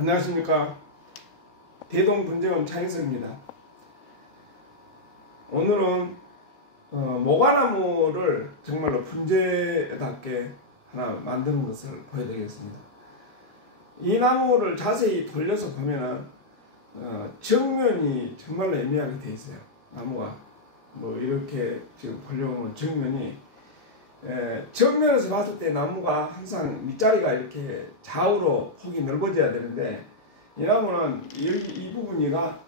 안녕하십니까. 대동분재원 차인석입니다. 오늘은 모과나무를 정말로 분재답게 하나 만드는 것을 보여드리겠습니다. 이 나무를 자세히 돌려서 보면은 정면이 정말로 애매하게 되어 있어요. 나무가 뭐 이렇게 지금 보려면 정면이 정면에서 봤을 때 나무가 항상 밑자리가 이렇게 좌우로 폭이 넓어져야 되는데, 이 나무는 이 부분이가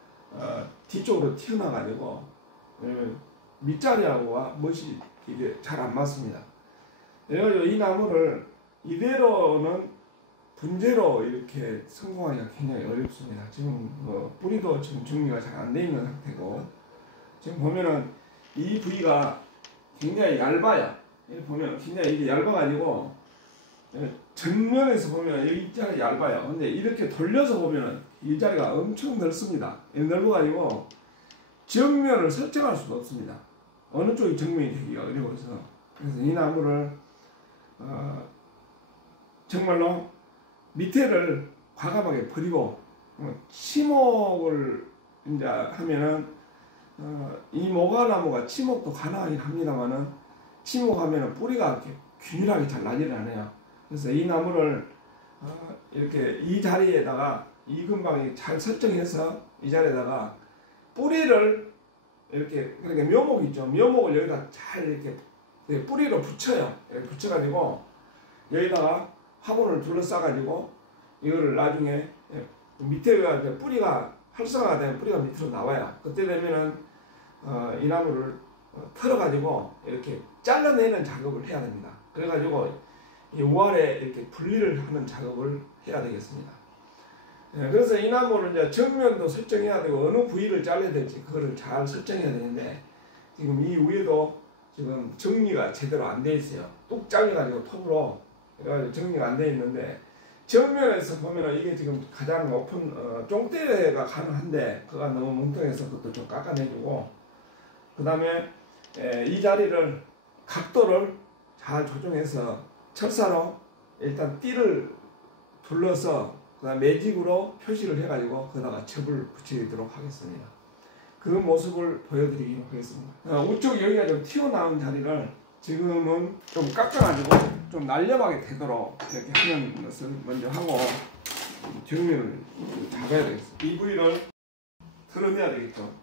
뒤쪽으로 튀어나가지고 밑자리하고와 멋이 이게 잘 안 맞습니다. 그래서 이 나무를 이대로는 분재로 이렇게 성공하기가 굉장히 어렵습니다. 지금 뿌리도 지금 정리가 잘 안 되어 있는 상태고, 지금 보면은 이 부위가 굉장히 얇아요. 보면 굉장히 이게 얇아가지고 정면에서 보면 이 자리가 얇아요. 근데 이렇게 돌려서 보면 이 자리가 엄청 넓습니다. 넓어가지고 정면을 설정할 수도 없습니다. 어느 쪽이 정면이 되기가 어려워서. 그래서 이 나무를 정말로 밑에를 과감하게 버리고 치목을 이제 하면은 이 모과나무가 치목도 가능하긴 합니다만은, 치목하면 뿌리가 이렇게 균일하게 잘 나지를 않아요. 그래서 이 나무를 이렇게 이 자리에다가 이 근방에 잘 설정해서 이 자리에다가 뿌리를 이렇게, 그러니까 묘목 있죠. 묘목을 여기다 잘 이렇게 뿌리로 붙여요. 이렇게 붙여가지고 여기다가 화분을 둘러싸가지고 이거를 나중에 밑에가 이제 뿌리가 활성화가 되면 뿌리가 밑으로 나와요. 그때 되면은 이 나무를 털어가지고 이렇게 잘라내는 작업을 해야 됩니다. 그래가지고 이 우아래 이렇게 분리를 하는 작업을 해야 되겠습니다. 그래서 이 나무를 이제 정면도 설정해야 되고 어느 부위를 잘라야 될지 그거를 잘 설정해야 되는데, 지금 이 위에도 지금 정리가 제대로 안 돼 있어요. 뚝 잘려가지고 톱으로 그래가지고 정리가 안 돼 있는데, 정면에서 보면은 이게 지금 가장 높은 쫑대가 가능한데 그가 너무 뭉텅해서 그것도 좀 깎아내주고, 그 다음에 이 자리를 각도를 잘 조정해서 철사로 일단 띠를 둘러서 그 다음 매직으로 표시를 해가지고 거기다가 첩을 붙이도록 하겠습니다. 그 모습을 보여드리도록 하겠습니다. 우측 여기가 좀 튀어나온 자리를 지금은 좀 깎아가지고 좀 날렵하게 되도록 이렇게 하는 것을 먼저 하고 정면을 잡아야 되겠습니다. 이 부위를 털어내야 되겠죠.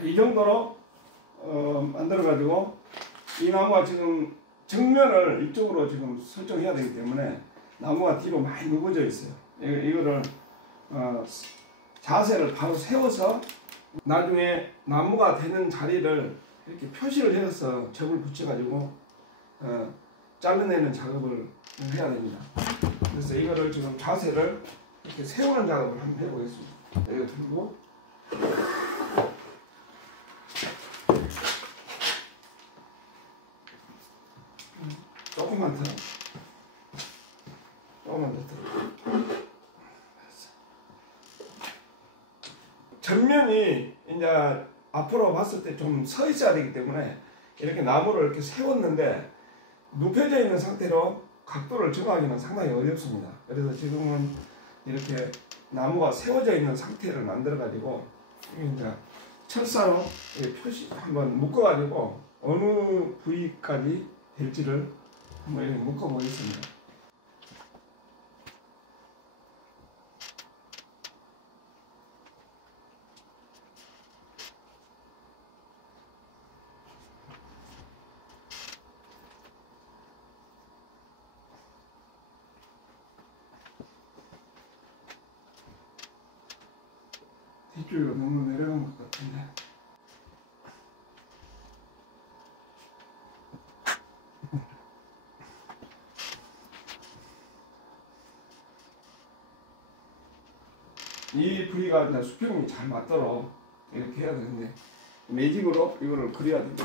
이 정도로 만들어 가지고 이 나무가 지금 정면을 이쪽으로 지금 설정해야 되기 때문에 나무가 뒤로 많이 누워져 있어요. 이거를 자세를 바로 세워서 나중에 나무가 되는 자리를 이렇게 표시를 해서 접을 붙여 가지고 잘라내는 작업을 해야 됩니다. 그래서 이거를 지금 자세를 이렇게 세우는 작업을 한번 해보겠습니다. 이거 들고 조금만 더 들어. 전면이 이제 앞으로 봤을 때 좀 서 있어야 되기 때문에 이렇게 나무를 이렇게 세웠는데 눕혀져 있는 상태로 각도를 정하기는 상당히 어렵습니다. 그래서 지금은 이렇게 나무가 세워져 있는 상태를 만들어 가지고 이제 철사로 표시 한번 묶어 가지고 어느 부위까지 될지를 한번 이렇게 묶어 보겠습니다. 뒷줄로 너무 내려간 것 같은데. 이 부위가 이제 수평이 잘 맞도록 이렇게 해야 되는데 매직으로 이거를 그려야 됩니다.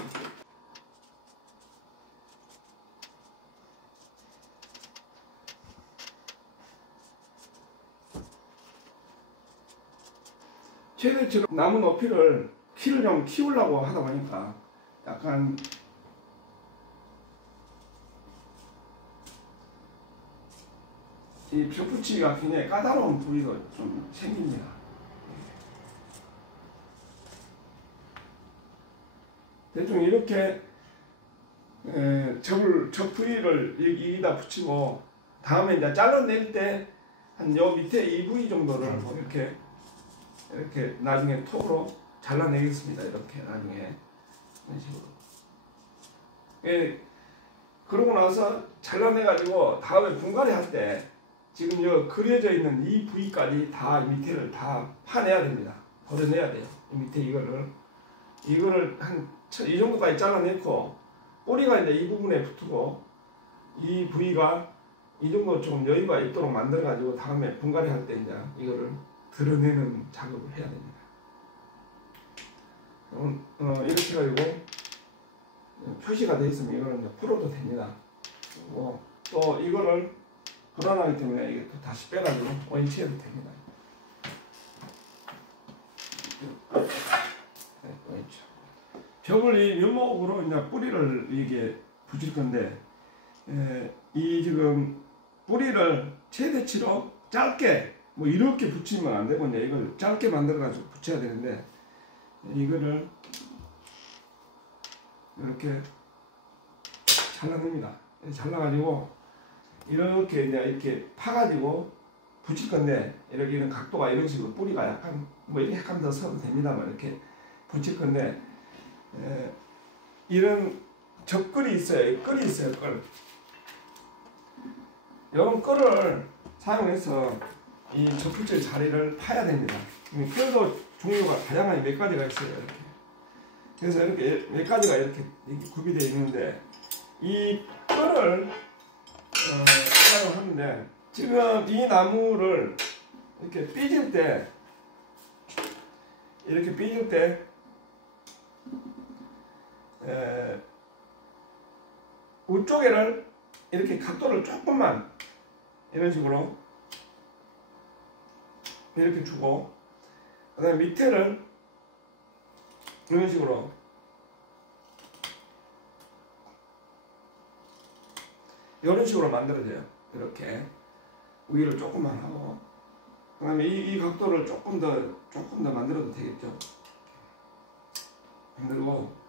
최대치로 나무 높이를 키를 좀 키우려고 하다 보니까 약간 이 벽붙이기가 굉장히 까다로운 부위가 좀 생깁니다. 대충 이렇게 저 부위를 여기다 붙이고 다음에 이제 잘라낼 때 한 요 밑에 이 부위 정도를 이렇게 나중에 톱으로 잘라내겠습니다. 이렇게 나중에 이런 식으로. 그러고 나서 잘라내가지고 다음에 분갈이 할 때 지금 요 그려져 있는 이 부위까지 다 밑에를 다 파내야 됩니다. 버려내야 돼요. 이 밑에 이거를 한 이 정도까지 잘라내고 꼬리가 이제 이 부분에 붙고 이 부위가 이 정도 좀 여유가 있도록 만들어 가지고 다음에 분갈이 할 때 이제 이거를 드러내는 작업을 해야 됩니다. 이렇게 해가지고 표시가 되어 있으면 이거는 이제 풀어도 됩니다. 그리고 또 이거를 불안하기 때문에 이게 또 다시 빼가지고 원위치해도 됩니다. 네, 원위치. 벽을 이 면목으로 이제 뿌리를 이게 붙일 건데, 이 지금 뿌리를 최대치로 짧게 뭐 이렇게 붙이면 안 되고 이제 이걸 짧게 만들어 가지고 붙여야 되는데, 이거를 이렇게 잘라냅니다. 잘라가지고 이렇게 이제 이렇게 파가지고 붙일 건데, 이렇게 이런 각도가 이런 식으로 뿌리가 약간 뭐 이렇게 약간 더 서도 됩니다만 이렇게 붙일 건데, 이런 접글이 있어요. 끌이 있어요. 끌. 이런 끌을 사용해서 이 접붙일 자리를 파야 됩니다. 끌도 종류가 다양하게 몇 가지가 있어요. 이렇게. 그래서 이렇게 몇 가지가 이렇게 구비되어 있는데, 이 끌을 사용하는데, 지금 이 나무를 이렇게 삐질 때, 위쪽에를 이렇게 각도를 조금만 이런 식으로 이렇게 주고, 그 다음에 밑에를 이런 식으로 이런 식으로 만들어져요. 이렇게 위를 조금만 하고, 그 다음에 이 각도를 조금 더 만들어도 되겠죠. 만들고,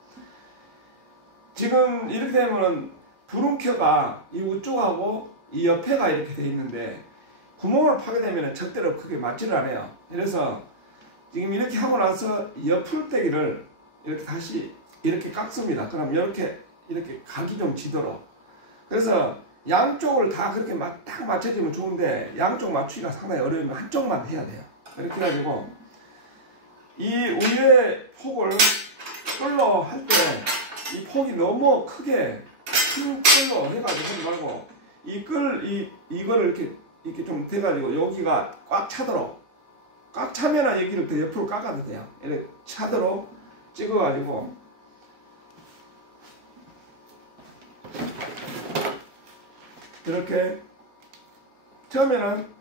지금 이렇게 되면은 부름켜가 이 우쪽하고 이 옆에가 이렇게 되어 있는데, 구멍을 파게 되면 절대로 크게 맞지를 않아요. 그래서 지금 이렇게 하고 나서 옆풀떼기를 이렇게 다시 이렇게 깎습니다. 그럼 이렇게 각이 좀 지도록. 그래서 양쪽을 다 그렇게 딱 맞춰주면 좋은데, 양쪽 맞추기가 상당히 어려우면 한쪽만 해야 돼요. 이렇게 해가지고 이 위에 폭을 끌로 할 때 이 폭이 너무 큰 끌로 해가지고 하지 말고, 이거를 이렇게 좀 돼가지고 여기가 꽉 차도록, 꽉 차면은 여기를 더 옆으로 깎아도 돼요. 이렇게 차도록 찍어가지고 이렇게 처음에는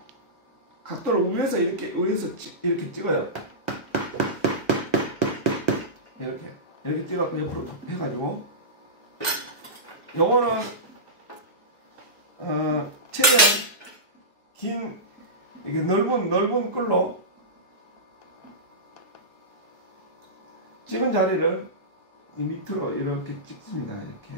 각도를 위에서 이렇게 찍어요. 이렇게 찍어서 옆으로 해가지고, 요거는 최대한 긴 이게 넓은 끌로 찍은 자리를 이 밑으로 이렇게 찍습니다. 이렇게.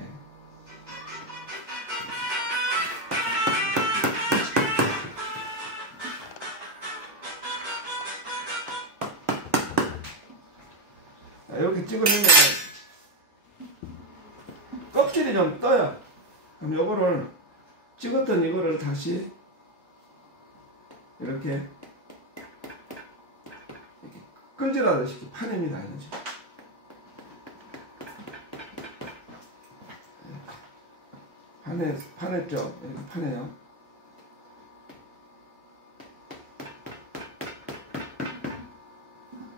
이렇게 찍어주면 껍질이 좀 떠요. 그럼 요거를 찍었던 이거를 다시 이렇게 끈질하듯이 파냅니다. 이런 식으로. 파냈죠? 이렇게 파내요.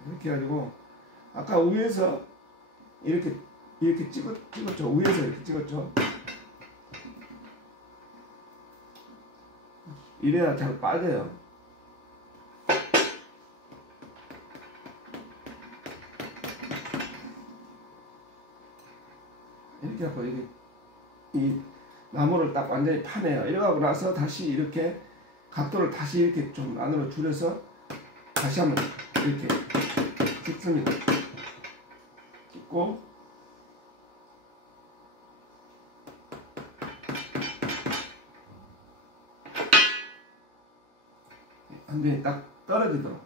이렇게 해가지고, 아까 위에서 이렇게 찍었죠? 위에서 이렇게 찍었죠? 이래야 잘 빠져요. 이렇게 하고 이 나무를 딱 완전히 파내요. 이러고 나서 다시 이렇게 각도를 다시 이렇게 좀 안으로 줄여서 다시 한번 이렇게 찍습니다. 찍고 완전히 딱 떨어지도록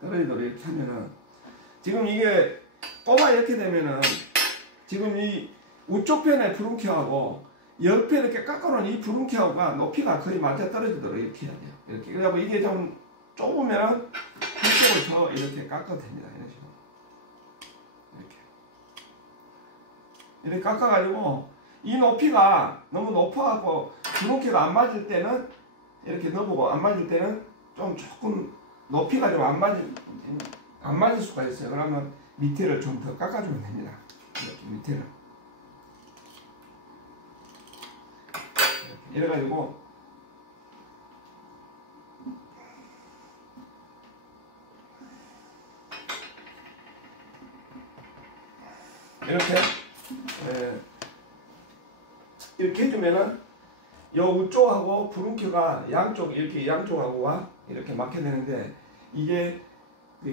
이렇게 하면은 지금 이게 꼬마 이렇게 되면은 지금 이 우쪽 편의 부름캐하고 옆에 이렇게 깎아놓은 이 부름캐하고가 높이가 거의 맞아 떨어지도록 이렇게 해야 돼요. 이렇게. 그리고 이게 좀 좁으면 한쪽을 더 이렇게 깎아도 됩니다. 이런 식으로. 이렇게 깎아가지고 이 높이가 너무 높아갖고 부름캐가 안 맞을 때는 이렇게 넣어보고 안 맞을 때는 조금 높이가 좀 안 맞을 수가 있어요. 그러면 밑에를 좀 더 깎아주면 됩니다. 이렇게 밑에를. 이래가지고 이렇게 해주면은 요 우쪽하고 부름캐가 양쪽하고가 이렇게 맞게 되는데 이게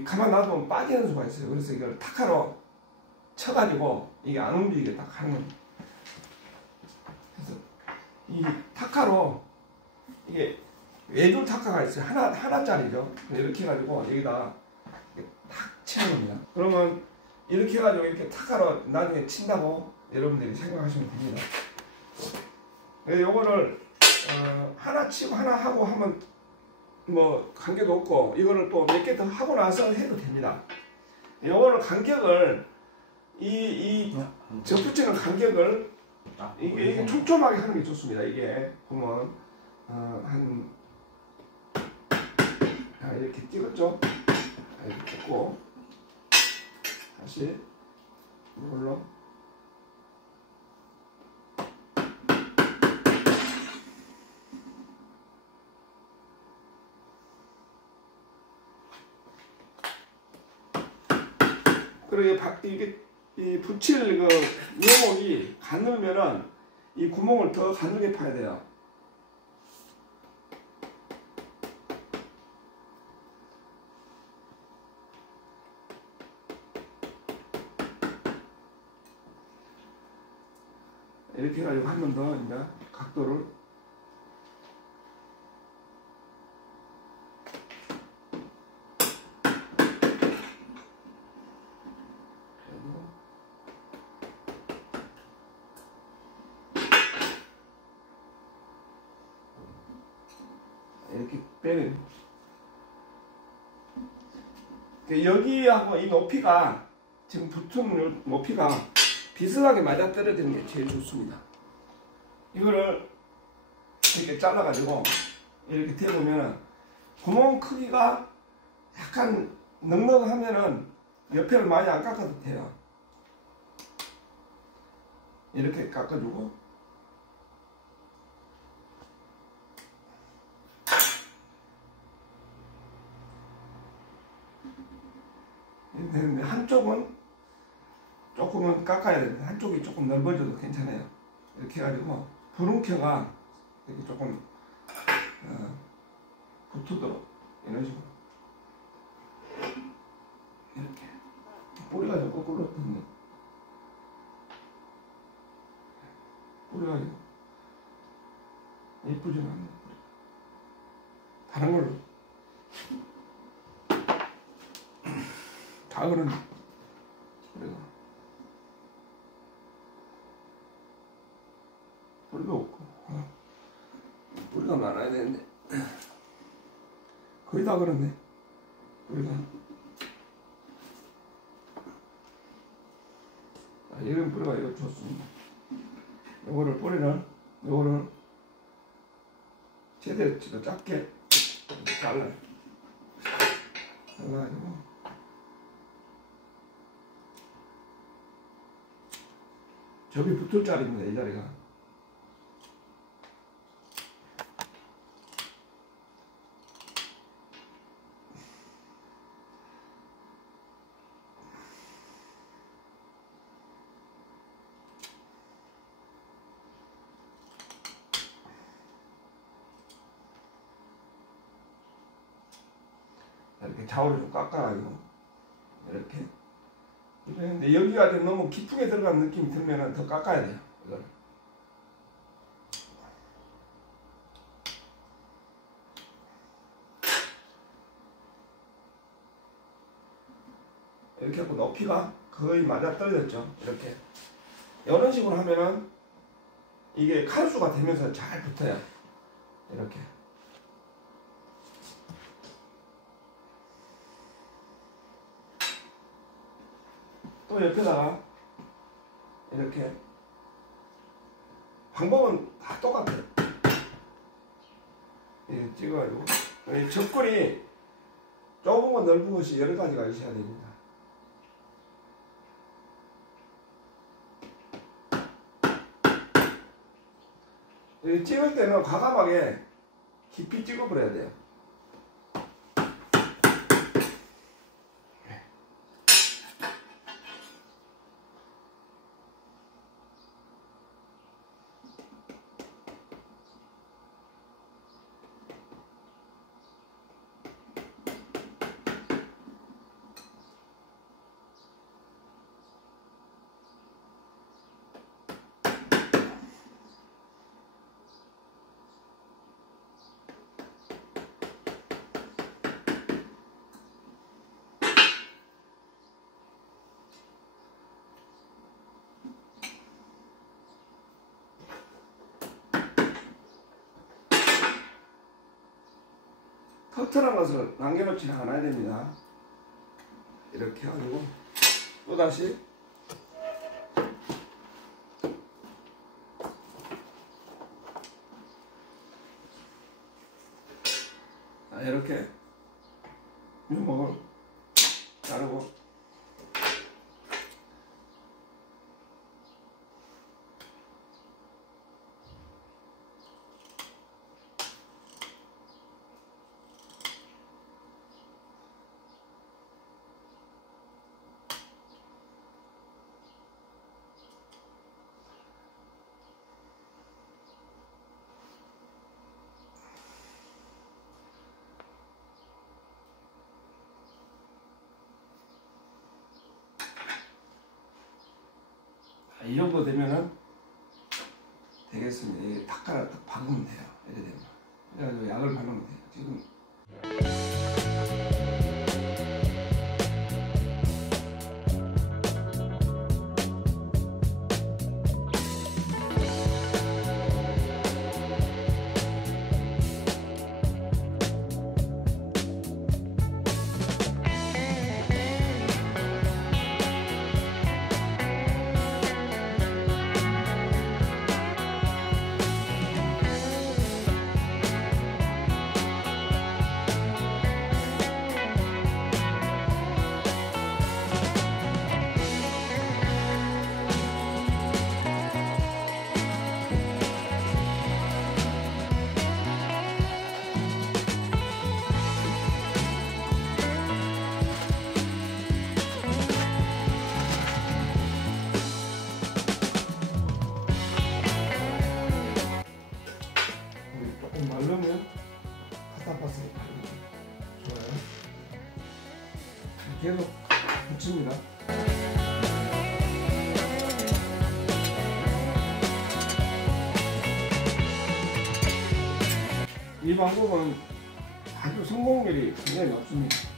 가만 놔두면 빠지는 수가 있어요. 그래서 이걸 타카로 쳐가지고 이게 안 움직이게 딱 하는 겁니다. 그래서 이 타카로 이게 외줄 타카가 있어요. 하나짜리죠. 이렇게 해가지고 여기다가 탁 치는 겁니다. 그러면 이렇게 해가지고 이렇게 타카로 나중에 친다고 여러분들이 생각하시면 됩니다. 요거를 하나 치고 하나 하고 하면 뭐 관계도 없고 이거를 또 몇 개 더 하고 나서 해도 됩니다. 요거를 간격을 이 접붙이는 간격을 이게 촘촘하게 하는 게 좋습니다. 이게 보면 이렇게 찍었죠. 이렇게 찍고 다시 이걸로 그리고 이게 이 붙일 그 묘목이 가늘면은 이 구멍을 더 가늘게 파야 돼요. 이렇게 해가지고 한 번 더 이제 각도를 이렇게 빼는 여기하고 이 높이가 지금 붙은 높이가 비슷하게 맞아 떨어지는 게 제일 좋습니다. 이거를 이렇게 잘라가지고 이렇게 대보면 구멍 크기가 약간 넉넉하면은 옆에를 많이 안 깎아도 돼요. 이렇게 깎아주고 되는데 한쪽은 조금은 깎아야 됩니다. 한쪽이 조금 넓어져도 괜찮아요. 이렇게 해가지고 부름캐가 이렇게 조금 붙도록 이런 식으로 이렇게 뿌리가 좀 거꾸로 붙네. 뿌리가 예쁘지는 않네. 다른 걸로 다 그러네. 뿌리가 없고 뿌리가 많아야 되는데 거의 다 그렇네. 뿌리가 이런 뿌리가 이거 좋습니다. 요거를 최대로 작게 잘라가지고 저기 붙을 자리입니다. 이 자리가. 이렇게 좌우로 좀 깎아가지고 이렇게. 근데 여기가 좀 너무 깊게 들어간 느낌이 들면은 더 깎아야 돼요. 이걸. 이렇게 하고 높이가 거의 맞아 떨어졌죠. 이렇게. 이런 식으로 하면은 이게 칼수가 되면서 잘 붙어요. 이렇게. 또 옆에다가 이렇게 방법은 다 똑같아요. 이렇게 찍어가지고 접근이 좁은 것 넓은 것이 여러 가지가 있어야 됩니다. 찍을 때는 과감하게 깊이 찍어버려야 돼요. 턱털한 것을 남겨놓지 않아야 됩니다. 이렇게 해가지고 또다시 이렇게 묘목을 자르고 이 정도 되면은 되겠습니다. 이게 탁가락 딱 박으면 돼요. 이렇게 되면. 그래가지고 약을 바르면 돼요. 지금. 말르면 파스타파스로 바르면 좋아요. 계속 붙입니다. 이 방법은 아주 성공률이 굉장히 높습니다.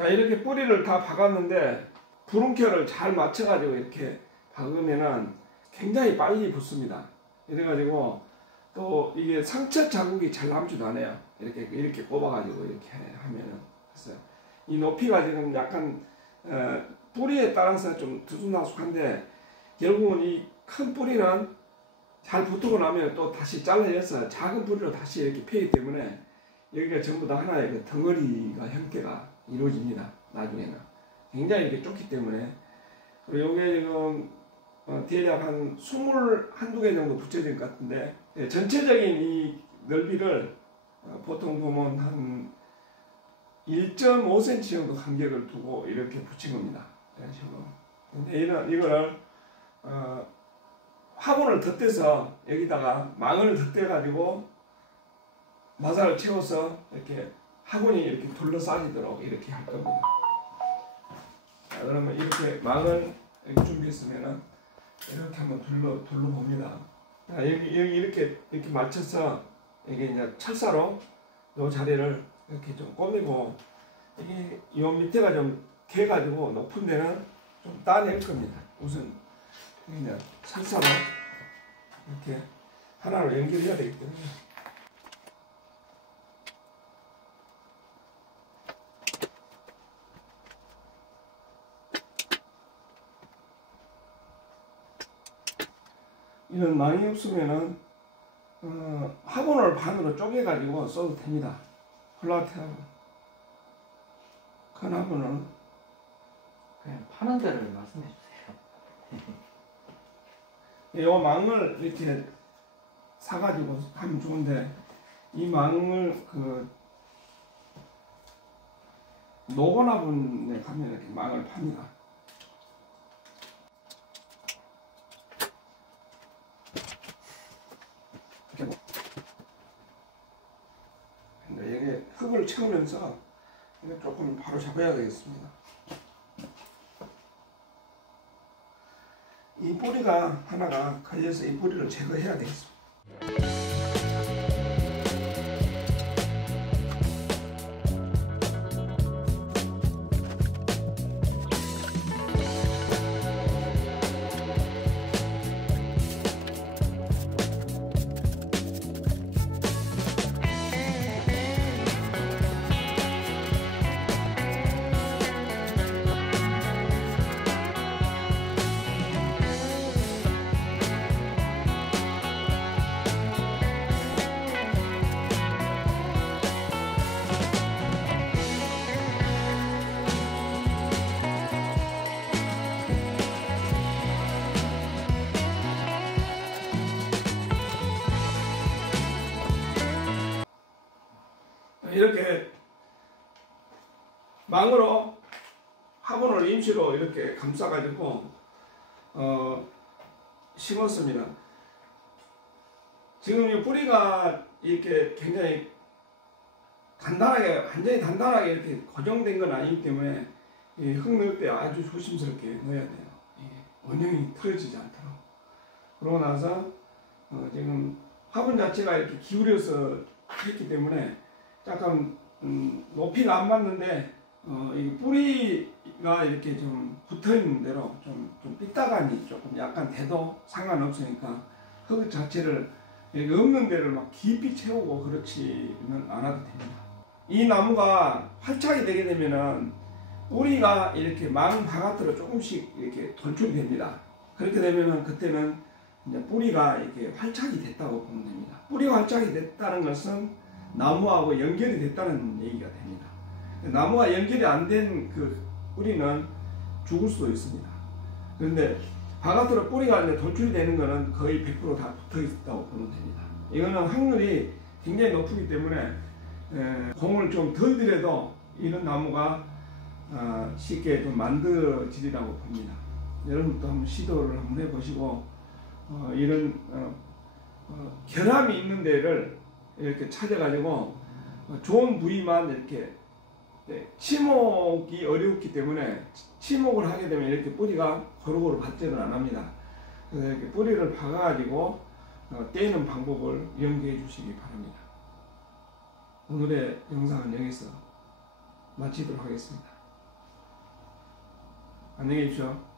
자, 이렇게 뿌리를 다 박았는데 부름결을 잘 맞춰가지고 이렇게 박으면은 굉장히 빨리 붙습니다. 이래가지고 또 이게 상처 자국이 잘 남지도 않아요. 이렇게 뽑아가지고 이렇게 하면은. 그래서 이 높이가 지금 약간 뿌리에 따라서 좀 두둑나숙한데 결국은 이 큰 뿌리는 잘 붙고 나면 또 다시 잘라져서 작은 뿌리로 다시 이렇게 펴기 때문에 여기가 전부 다 하나의 그 덩어리가 형태가 이루어집니다. 나중에는 굉장히 이렇게 좁기 때문에. 그리고 요게 지금 대략 한 21~22개 정도 붙여진 것 같은데 전체적인 이 넓이를 보통 보면 한 1.5cm 정도 간격을 두고 이렇게 붙인 겁니다. 이런 식으로. 근데 이거를 화분을 덧대서 여기다가 망을 덧대가지고 마사를 채워서 이렇게 화분이 이렇게 둘러싸지도록 이렇게 할 겁니다. 자, 그러면 이렇게 망을 여기 준비했으면은 이렇게 한번 둘러봅니다. 자, 여기 이렇게 맞춰서 이게 이제 철사로 이 자리를 이렇게 좀 꾸미고 이게 요 밑에가 좀 개가지고 높은 데는 좀 따낼 겁니다. 우선 이제 철사로 이렇게 하나로 연결해야 되기 때문에. 이런 망이 없으면은 화분을 반으로 쪼개가지고 써도 됩니다. 플라트하고 큰 화분은 그냥 파는 데를 말씀해 주세요. 요 망을 이렇게 사가지고 하면 좋은데 이 망을 그 노건화분에 가면 이렇게 망을 팝니다. 근데 이게 흙을 채우면서 이거 조금 바로 잡아야 되겠습니다. 이 뿌리가 하나가 걸려서 이 뿌리를 제거해야 되겠습니다. 이렇게 망으로 화분을 임시로 이렇게 감싸가지고 심었습니다. 지금 이 뿌리가 이렇게 굉장히 단단하게, 완전히 단단하게 이렇게 고정된 건 아니기 때문에 흙 넣을 때 아주 조심스럽게 넣어야 돼요. 원형이 틀어지지 않도록. 그러고 나서 지금 화분 자체가 이렇게 기울여서 했기 때문에 약간 높이가 안 맞는데 이 뿌리가 이렇게 좀 붙어있는 대로 좀 삐딱하니 조금 약간 돼도 상관없으니까 흙 자체를 이렇게 없는 데를 막 깊이 채우고 그렇지는 않아도 됩니다. 이 나무가 활착이 되게 되면은 뿌리가 이렇게 망 바깥으로 조금씩 이렇게 돌출이 됩니다. 그렇게 되면은 그때는 이제 뿌리가 이렇게 활착이 됐다고 보면 됩니다. 뿌리가 활착이 됐다는 것은 나무하고 연결이 됐다는 얘기가 됩니다. 나무와 연결이 안 된 그 뿌리는 죽을 수도 있습니다. 그런데 바깥으로 뿌리가 이제 돌출이 되는 것은 거의 100% 다 붙어 있다고 보면 됩니다. 이거는 확률이 굉장히 높기 때문에 공을 좀 덜 들여도 이런 나무가 쉽게 좀 만들어지리라고 봅니다. 여러분도 한번 시도를 한번 해보시고 이런 결함이 있는 데를 이렇게 찾아가지고 좋은 부위만 이렇게 치목이 어렵기 때문에 치목을 하게 되면 이렇게 뿌리가 고루고루 받지는 않습니다. 그래서 이렇게 뿌리를 박아가지고 떼는 방법을 연구해 주시기 바랍니다. 오늘의 영상은 여기서 마치도록 하겠습니다. 안녕히 계십시오.